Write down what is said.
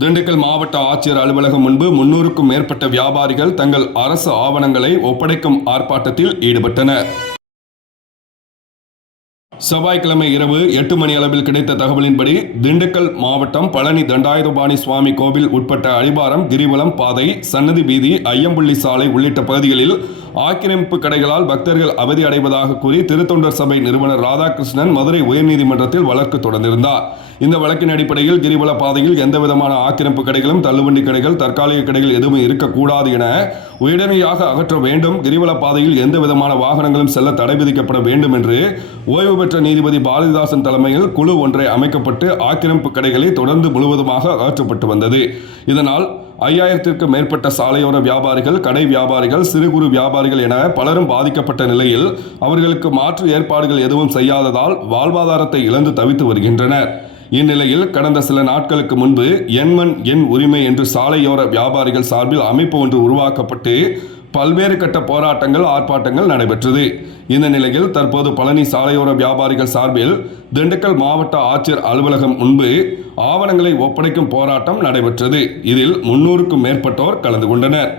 திண்டுக்கல் மாவட்ட ஆட்சியர் அலுவலகம் முன்பு 300க்கும் மேற்பட்ட வியாபாரிகள் தங்கள் அரசு ஆவணங்களை ஒப்படைக்கும் ஆர்ப்பாட்டத்தில் ஈடுபட்டனர். செவ்வாய்க்கிழமை இரவு 8 மணி அளவில் கிடைத்த தகவலின்படி திண்டுக்கல் மாவட்டம் பழனி தண்டாயுதபாணி சுவாமி கோவில் உட்பட்ட அடிவாரம், கிரிவலம் பாதை, சன்னதி வீதி, ஐயம்புள்ளி சாலை உள்ளிட்ட பகுதிகளில் ஆக்கிரமிப்பு கடைகளால் பக்தர்கள் அவதி அடைவதாக கூறி திருத்தொண்டர் சபை நிறுவனர் ராதாகிருஷ்ணன் மதுரை உயர்நீதிமன்றத்தில் வழக்கு தொடர்ந்திருந்தார். இந்த வழக்கின் அடிப்படையில் கிரிவல பாதையில் எந்தவிதமான ஆக்கிரமிப்பு கடைகளும், தள்ளுவண்டி கடைகள், தற்காலிக கடைகள் எதுவும் இருக்கக்கூடாது என உடனடியாக அகற்ற வேண்டும். கிரிவல பாதையில் எந்தவிதமான வாகனங்களும் செல்ல தடை விதிக்கப்பட வேண்டும் என்று ஓய்வு பெற்ற நீதிபதி பாரதிதாசன் தலைமையில் குழு ஒன்றை அமைக்கப்பட்டு ஆக்கிரமிப்பு கடைகளை தொடர்ந்து முழுவதுமாக அகற்றப்பட்டு வந்தது. இதனால் 5000த்திற்கும் மேற்பட்ட சாலையோர வியாபாரிகள், கடை வியாபாரிகள், சிறு குறு வியாபாரிகள் என பலரும் பாதிக்கப்பட்ட நிலையில் அவர்களுக்கு மாற்று ஏற்பாடுகள் எதுவும் செய்யாததால் வாழ்வாதாரத்தை இழந்து தவித்து வருகின்றனர். இந்நிலையில் கடந்த சில நாட்களுக்கு முன்பு எண்மண் எண் உரிமை என்று சாலையோர வியாபாரிகள் சார்பில் அமைப்பு ஒன்று உருவாக்கப்பட்டு பல்வேறு கட்ட போராட்டங்கள், ஆர்ப்பாட்டங்கள் நடைபெற்றது. இந்த நிலையில் தற்போது பழனி சாலையோர வியாபாரிகள் சார்பில் திண்டுக்கல் மாவட்ட ஆட்சியர் அலுவலகம் முன்பு ஆவணங்களை ஒப்படைக்கும் போராட்டம் நடைபெற்றது. இதில் 300க்கும் மேற்பட்டோர் கலந்து கொண்டனர்.